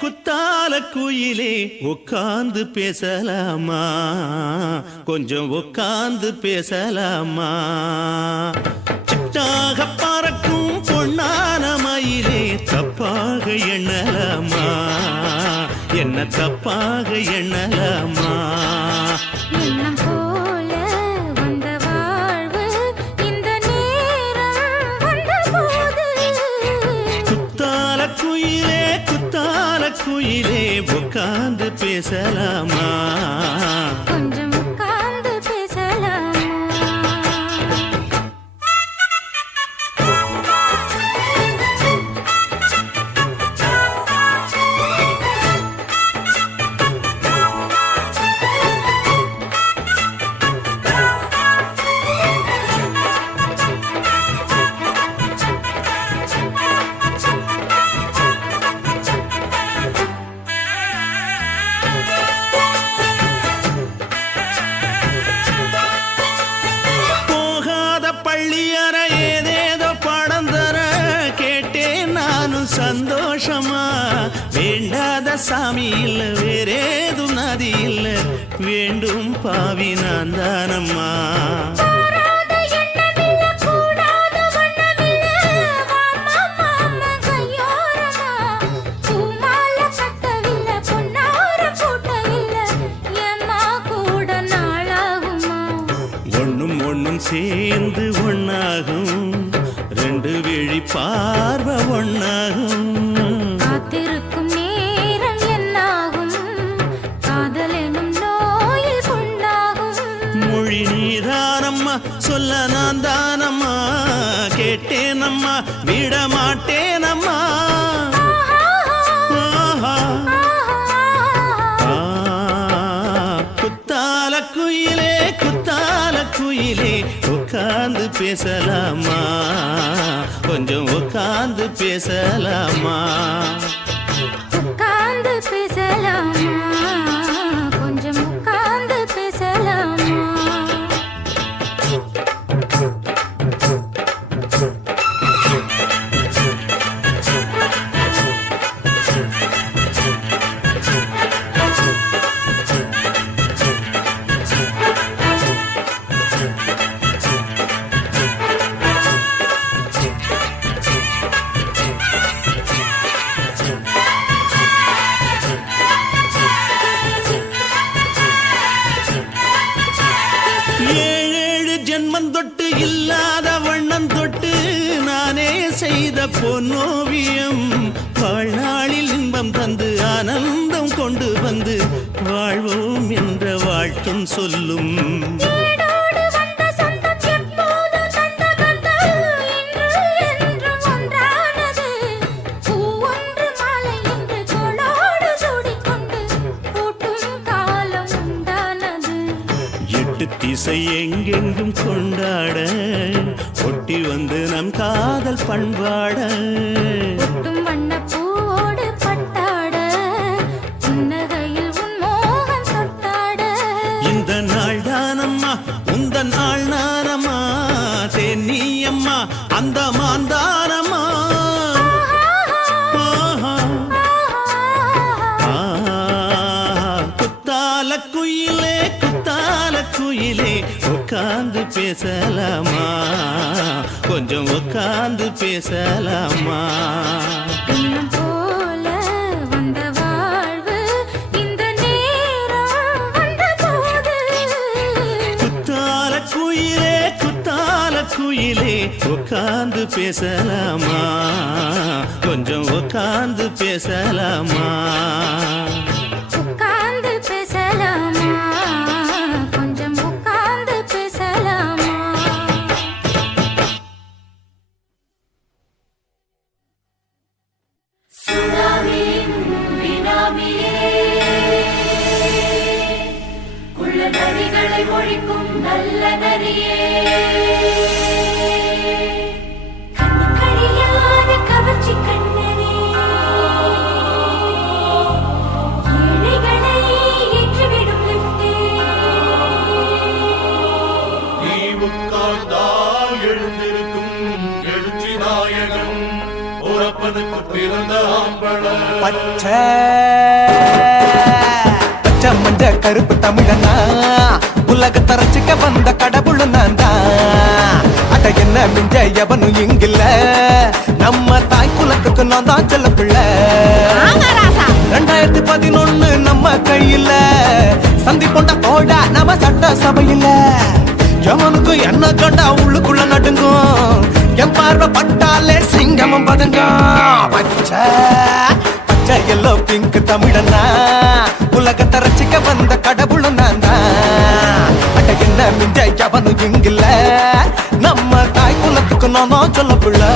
குத்தால குயிலே உட்கார்ந்து பேசலாமா கொஞ்சம் உட்கார்ந்து பேசலாமா சிட்டாக பறக்கும் பொன்னான மயிலே தப்பாக எண்ணலாமா என்ன தப்பாக எண்ணலாமா எண்ணம் போல வந்த வாழ்வு இந்த நேரம் வந்தபோது குத்தால குயிலே உட்கார்ந்து பேசலாமா கொஞ்சம் உட்கார்ந்து பேசலாமா சந்தோஷமா வேண்டாத சாமி இல்ல வேறேதும் நதி இல்ல வேண்டும் பாவி நான் தானம்மா ஒண்ணும் சேர்ந்து ஒன்னாகும் ரெண்டு விழி பார்வை ஒன்னாகும் காத்திருக்கும் நேரம் என்னாகும் காதல் எனும் நோயில் கொண்டாகும் மொழி நீதானம்மா சொல்ல நான் தானம்மா கேட்டேனம்மா விட மாட்டேனம்மா குத்தால குயிலே உட்கார்ந்து பேசலாமா கொஞ்சம் உட்கார்ந்து பேசலாமா உட்கார்ந்து பேசலாமா கொஞ்சம் உட்கார்ந்து பேசலாமா இல்லாத வண்ணம் தொட்டு நானே செய்த பொன்னோவியம் வாழ்நாளில் இன்பம் தந்து ஆனந்தம் கொண்டு வந்து வாழ்வோம் என்ற வாழ்த்தும் சொல்லும் ஏடோடு வந்த சொந்தம் எப்போதும் தந்த பந்தம் இன்று என்றும் ஒன்றானது. பூ ஒன்று மாலை என்று தோளோடு சூடிக்கொண்டு பூட்டும் காலம் உண்டானது. எட்டு திசை எங்கெங்கும் கொண்டாட ஒட்டி வந்து நம் காதல் பண்பாட ஒட்டும் வண்ணப் பூவோடு பட்டாட புன்னகையில் உன் மோகம் தொட்டாட. இந்த நாள் தானம்மா உந்த நாள் நானம்மா தேனி அம்மா அந்த மாந்தானம்மா ஆஹா. குத்தால குயிலே உட்கார்ந்து பேசலாமா கொஞ்சம் உட்கார்ந்து பேசலாமா இன்னும் போல வந்த வாழ்வு இந்த நேரம் வந்தபோது. குத்தால குயிலே உட்கார்ந்து பேசலாமா கொஞ்சம் உட்கார்ந்து பேசலாமா உட்கார்ந்து பேசலாமா கொஞ்சம் உட்கார்ந்து பேசலாமா. சுனாமியின் பினாமியே குள்ள நரிகளை ஒழிக்கும் நல்ல நரியே கண்ணுக்கடியாத கவர்ச்சி கண்ணனே ஏழைகளை ஏற்றிவிடும் லிப்டே நீ உட்கார்ந்தால் எழுந்திருக்கும் எழுச்சி நாயகன் உறப்பனுக்கு பிறந்த ஆம்பள பச்சை மஞ்ச கருப்பு தமிழனா உலகத்தை ரசிக்க வந்த கடவுள் நான் தான். அட என்ன மிஞ்ச எவனும் இங்கில்ல நம்ம தாய் குலத்துக்கு நான் தான் செல்ல பிள்ளை. 2011 நம்ம கையில சந்தி போட்ட தோட நம்ம சட்ட சபையில எவனுக்கு என்ன கண்டா உள்ளுக்குள்ள நடுங்கும் என் பார்வை பட்டாலே சிங்கமும் பதுங்கும். பச்சை பச்சை எல்லோ பிங்க் தமிழனா உலகத்தை ரசிக்க வந்த கடவுள் நான் தான். அட என்ன மிஞ்ச எவனும் இங்கில்ல நம்ம தாய் குலத்துக்கு நான் சொல்ல பிள்ளை.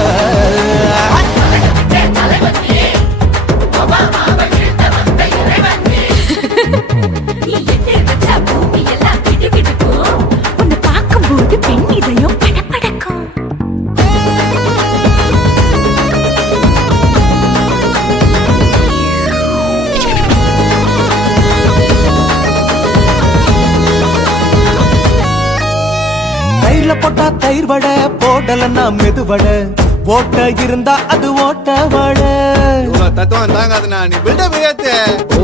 நீ எட்டு வச்ச பூமி எல்லாம் கிடுகிடுக்கும் உன்னை பார்க்கும்போது பெண் இதயம் படபடக்கும். தயிர்ல போட்டா தயிர் வடை போடலன்னா மெதுவடை ஓட்ட இருந்தா அது ஓட்ட வடை. தத்துவம் தாங்காதுண்ணா நீ பில்டப் ஏத்து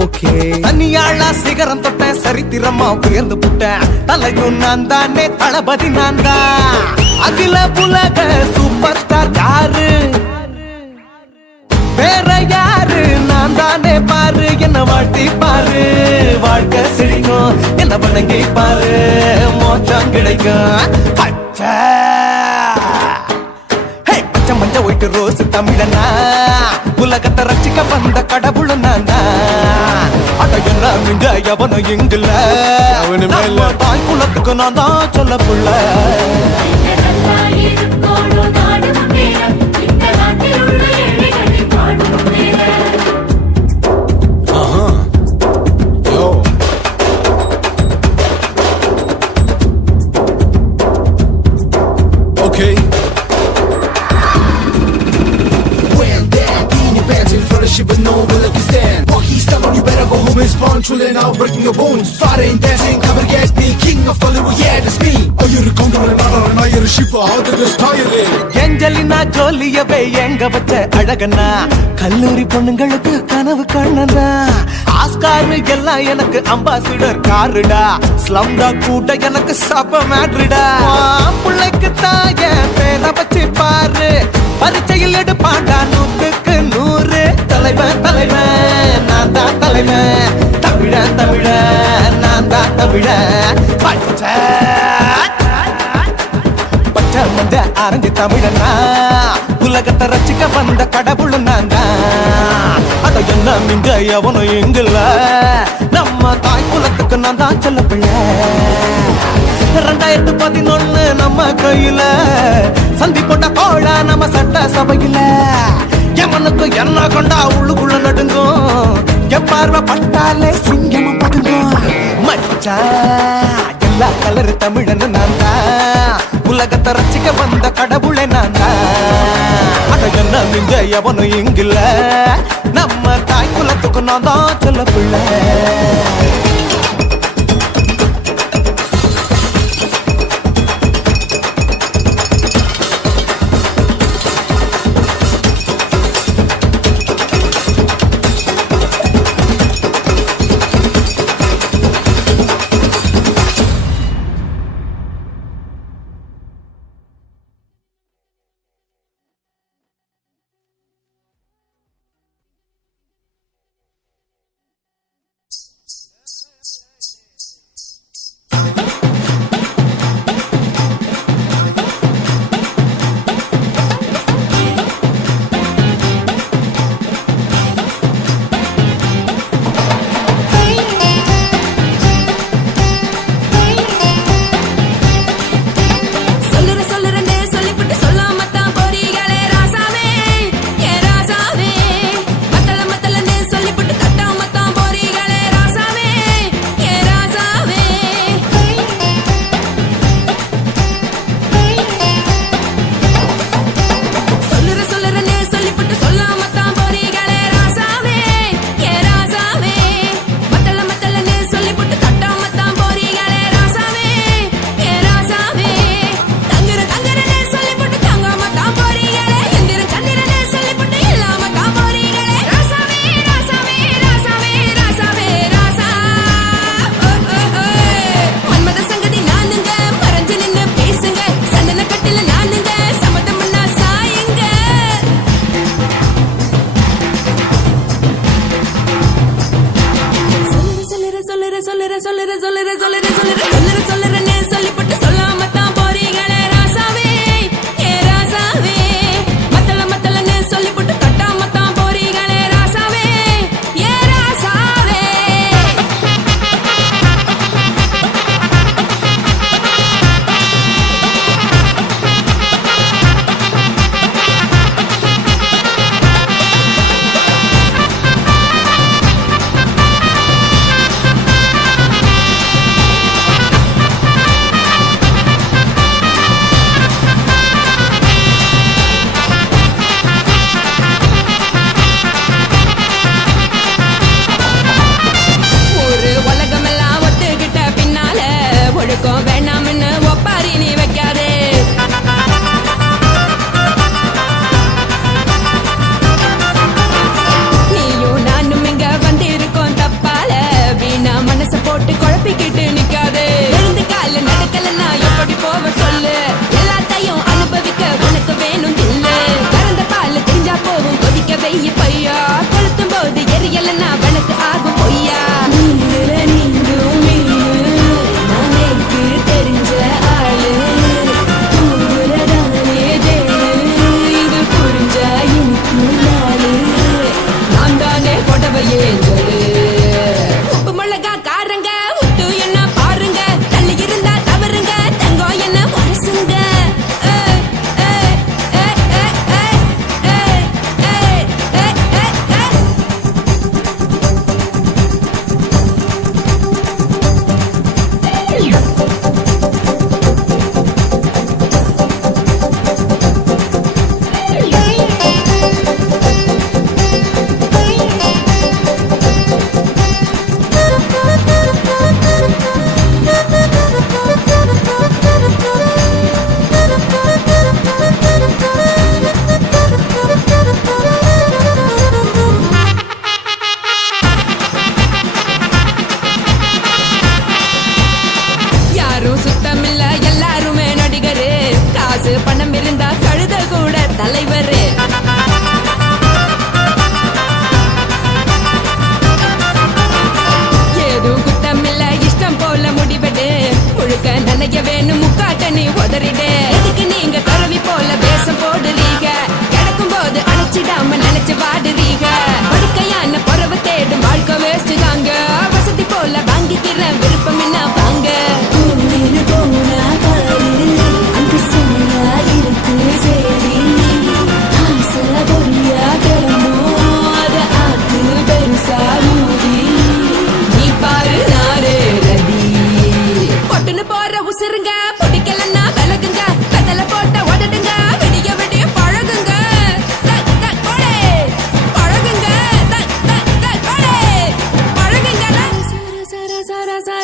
ஓகே தனியாளா சிகரம் தொட்ட சரித்திரமா உயர்ந்து புட்டேன் தலையும் நான் தானே தளபதி நான் தான். அகில உலக சூப்பர் ஸ்டார் யாரு வேற யாரு நான் தானே பாரு என்ன வாழ்த்தி பாரு வாழ்க்கை சிரிக்கும் என்ன வணங்கி பாரு மோட்சம் கிடைக்கும். பச்சை பச்சை மஞ்ச ஒயிட்டு ரோஸ் தமிழனா உலகத்தை ரசிக்க வந்த கடவுள் நான் தான். அட என்ன மிஞ்ச எவனும் இங்கில்ல நம்ம தாய் குலத்துக்கு நான் தான் சொல்ல புள்ள. இருக்கோடும் நாடு முன்னேற இந்த நாட்டில் உள்ள ஏழைகளை பாடும் முன்னேற Okay. When that in your pants in front of shit, but no one like you stand. Walkie style on you better go home and spawn. Chillin' out, breaking your bones. Fighting, dancing, come and get me. King of Hollywood, yeah, that's me. Oh, you're a condor and you're a shipper. How did this tire it? Angelina ஜோலியவே எங்க வச்ச அழகனா கல்லூரி பொண்ணுங்களுக்கு கனவு கண்ணனா Oscar எல்லாம் எனக்கு ambassador காருடா ஸ்லம்டா கூட்ட எனக்கு சப்ப மேட்ருடா பிள்ளைக்கு தாய பேரை வச்சு பாரு பரீட்சையில் எடுப்பாண்டா 100க்கு 100 தலைவன் தலைவன் நான் தான் தலைவன் தமிழன் தமிழன் நான் தான் தமிழன் பச்சை பச்சை தமிழனா உலகத்தை ரசிக்க வந்த கடவுள் நான் தான் அத என்ன மிஞ்ச எவனும் எங்கல்ல நம்ம தாய் குலத்துக்கு நான் தான் சொல்ல பிள்ளை 2011 நம்ம கையில சந்தி போட்ட தோழா நம்ம சட்ட சபையில எவனுக்கு என்ன கொண்டா உள்ளுக்குள்ள நடுங்கும் எப்பார்வை பட்டாலே சிங்கமும் பதுங்கும் மச்சா எல்லா கலர் தமிழன் நான் தான் உலகத்தை ரசிக்க வந்த கடவுளை நான் தான் அட என்ன மிஞ்ச எவனும் இங்கில்ல நம்ம தாய் குலத்துக்கு நான் தான் சொல்ல பிள்ளை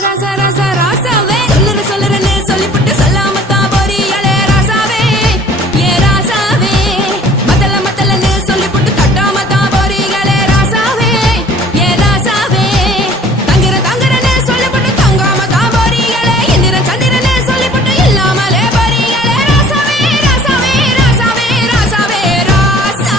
ராசா ராசா ராசாவே சொல்லுறேன்னு சொல்லிப்புட்டு சொல்லாம தான் போறீங்களே ராசாவே ஏ ராசாவே மத்தலன்னு சொல்லிப்புட்டு தட்டாம தான் போறீங்களே ராசாவே ஏ ராசாவே தங்குறேன்னு சொல்லிப்புட்டு தங்காம தான் போறீங்களே இந்திரன் சந்திரன்னு சொல்லிப்புட்டு இல்லாமலே போறீங்களே ராசாவே ராசாவே ராசாவே ராசாவே ராசா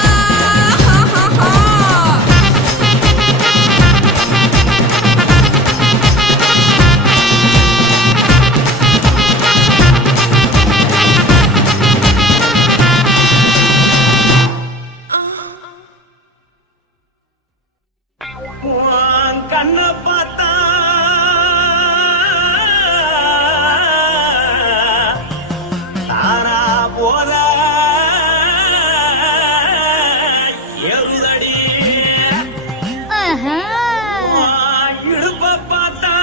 உன் கண்ணை பார்த்தா தானா போல எழுதடி உன் இடுப்பை பார்த்தா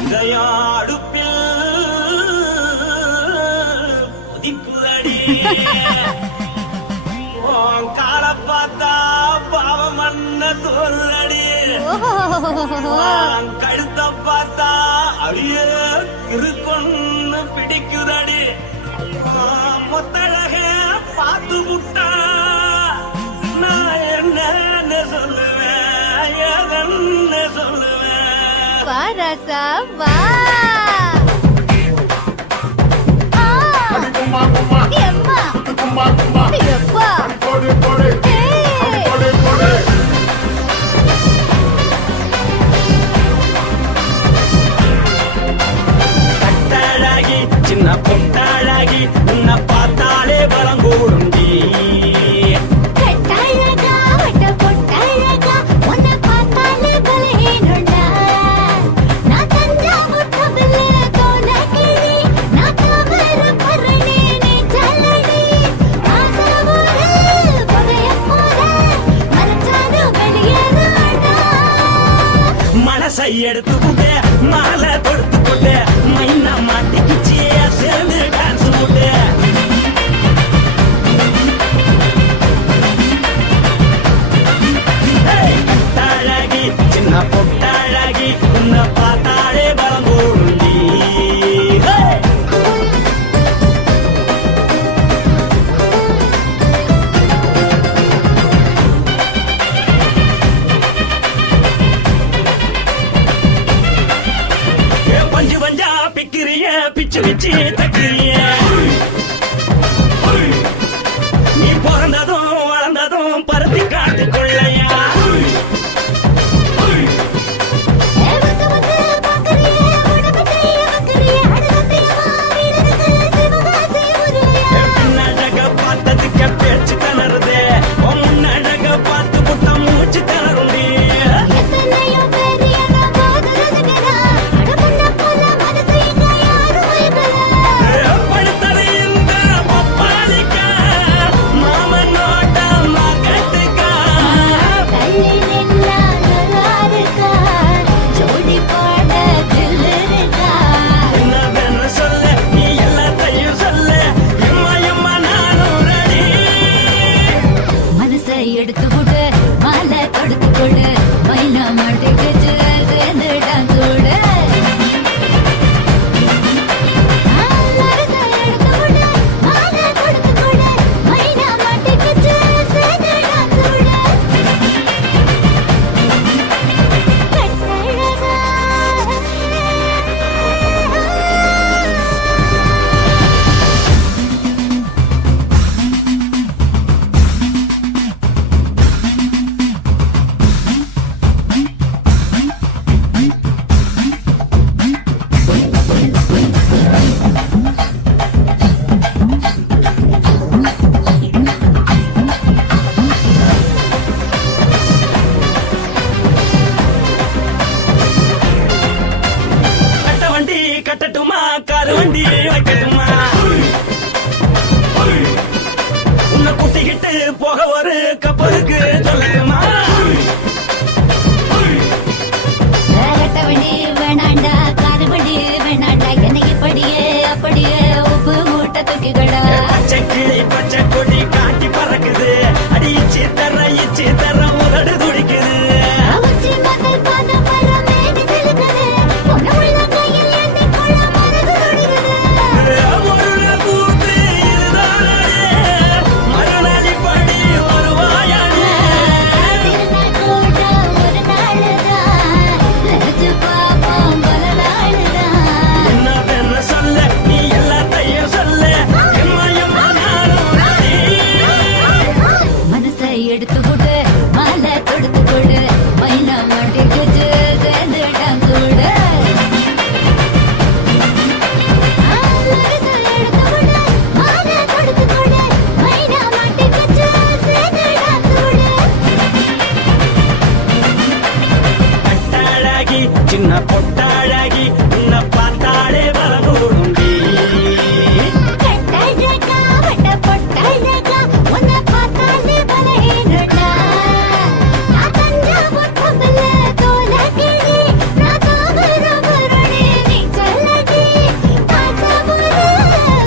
இதயம் அடுப்பில் கொதிக்குதடி உன் காலை பார்த்தா பாவம் மண்ண தோறுதடி உன் கழுத்தை பார்த்தா அழிய இருக்குன்னு பிடிக்குதடி உன் முத்தழக பார்த்து விட்டா நான் என்னன்னு சொல்லுவேன் எதன்னு சொல்லுவேன் ராசா வா எம்மா எப்பா கட்டழகி சின்ன பொட்டழகி உன்னை பார்த்தாலே பலம் கூடுண்டி கட்டழகா வட்ட பொட்டழகா உன்னை பார்த்தாலே பலஹீனண்டா நான் தஞ்சாவூர் கபிலே கோலகிரி நான் கவர பரணே நீ ஜல்லடி ஆசவூர் பகைய போல மரச்சாது வெளியேறாடா மனசை எடுத்துக்கிட்டே மாலை கொடுத்துக்கிட்டே மைனா மாட்டிக்கிச்சு சேர்ந்து டான்ஸ் போட்டு கட்டழகி சின்ன பொட்டழகி உன்னை பார்த்தாலே பலம் கூடுண்டி பஞ்சு பஞ்சா பிக்கிறிய பிச்சு பிச்சு தக்கிறிய நீ பிறந்ததும் வளர்ந்ததும் பருத்தி காட்டு கொள்ளையா பின்னழக பார்த்ததுக்கு பேச்சு தளருது உன் முன்னழக பார்த்து புத்தம் மூச்சு தளருண்டி எத்தனையோ பேர் என்ன காதலிச்சுக்கிறா அட பொண்ண போல மனசை இங்க யாரும் வைக்கல படுத்தது இந்த பப்பாளிக்கா மாமன் நோட்ட மகட்டுக்கா கள்ளி நின்னா நல்லாருக்கா ஜோடி பாட தில்லுருக்கா என்னவென்னு சொல்ல நீ எல்லாத்தையும் சொல்ல எம்மா எம்மா நானும் ரெடி மனசை எடுத்து விடு மாலை கொடுத்து கொடு மைனா மாட்டுக்கு சேர்ந்து டான்ஸ் விடு மனசை எடுத்து விடு மாலை கொடுத்து கொடு மைனா மாட்டுக்கு சேர்ந்து டான்ஸ் விடு கட்ட வண்டி கட்டட்டுமா காரு வண்டி வைக்கட்டுமா உன்னை குட்டிக்கிட்டு போக ஒரு கப்பலுக்கு சொல்லட்டுமா கட்ட வண்டி வேணாண்டா காது வண்டி வேணாண்டா எனக்கு இப்படியே அப்படியே உப்பு மூட்டை தூக்கிக்கடா பச்சை கிளி பச்சை கொடி காட்டி பறக்குது அடி இச்சி தர உதடு துடிக்குது எடுத்து கொடு மாலை தொடுத்து கொடு மைனா மாட்டிக்கிச்சு சேர்ந்து டான்ஸ் விடு எடுத்து கொடு மாலை தொடுத்து கொடு மைனா மாட்டிக்கிச்சு சேர்ந்து டான்ஸ் விடு கட்டாழகி சின்ன பொட்டாழகி உன்னை பார்த்தாலே வரகூடுண்டி கட்டழகா வட்ட பொட்டழகா உன்னை பார்த்தாலே பலஹீனடா நான் தஞ்சாவூர் கம்பல தோலகிரி நான் தாமிரபரணி நீ சொல்லடி ஆசமுற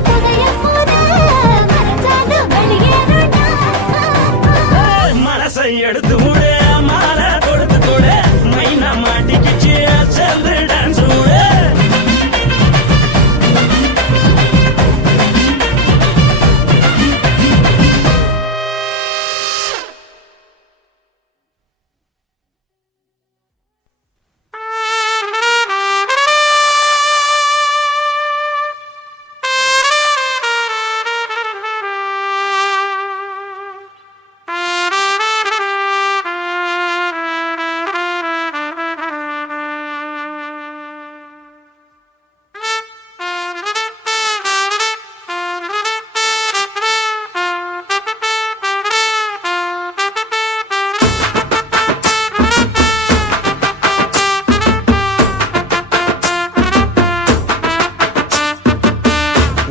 புதையமுற மனசால வெளியேறடா மனசை எடுத்து விடு மாலை தொடுத்து கொடு மைனா மாட்டிக்கிச்சு சேர்ந்து டான்ஸ் விடு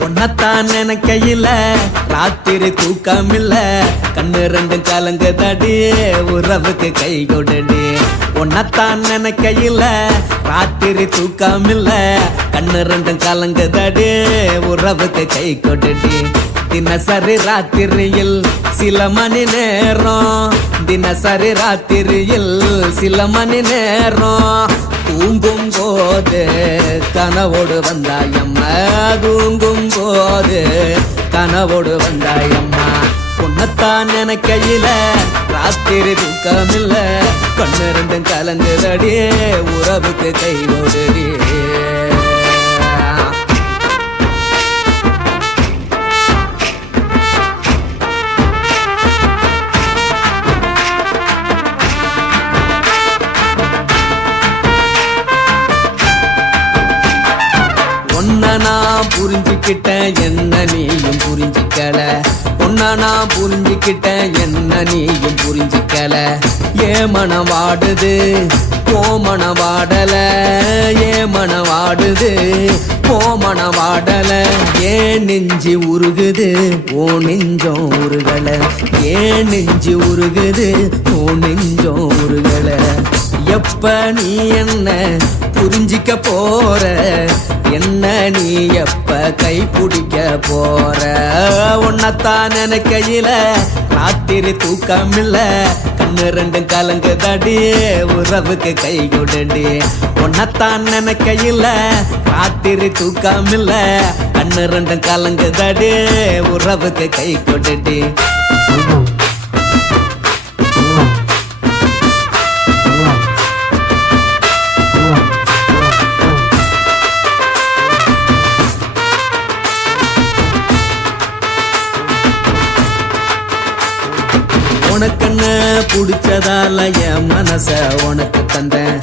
உன்னத்தான் நினைக்கையில ராத்திரி தூக்கமில்ல கண்ணு ரெண்டும் கலங்குதடி உறவுக்கு கை கொடுடி உன்னத்தான் நினைக்கையில ராத்திரி தூக்கமில்ல கண்ணு ரெண்டும் கலங்குதடி உறவுக்கு கை கொடுடி தினசரி ராத்திரியில் சில மணி நேரம் தினசரி ராத்திரியில் சில மணி நேரம் தூங்கும் போது கனவோடு வந்தாயம்மா தூங்கும் போது கனவோடு வந்தாயம்மா உன்னத்தான் நினைக்கையில ராத்திரி தூக்கமில்ல கண்ணு ரெண்டும் கலங்குதடி உறவுக்கு கை ஓடுடி உன்னை நான் புரிஞ்சுக்கிட்டேன் என்ன நீயும் புரிஞ்சுக்கல உன்னை நான் புரிஞ்சுக்கிட்டேன் என்ன நீயும் புரிஞ்சுக்கல ஏ மனம் வாடுது ஓ மனம் வாடல ஏ மனம் வாடுது ஓ மனம் வாடல ஏன் நெஞ்சு உருகுது ஓ நெஞ்சம் உருகல ஏன் நெஞ்சு உருகுது ஓ நெஞ்சம் உருகல எப்ப நீ என்ன புரிஞ்சிக்க போற என்ன நீ எப்ப கை பிடிக்க போற உன்னத்தான் நினைக்கையில ராத்திரி தூக்கமில்ல கண்ணு ரெண்டும் கலங்குதடி உறவுக்கு கை கொடுடி உன்னத்தான் நினைக்கையில ராத்திரி தூக்கமில்ல கண்ணு ரெண்டும் கலங்குதடி உறவுக்கு கை கொடுடி உனக்கு என்ன பிடிச்சதால என் மனச உனக்கு தந்தேன்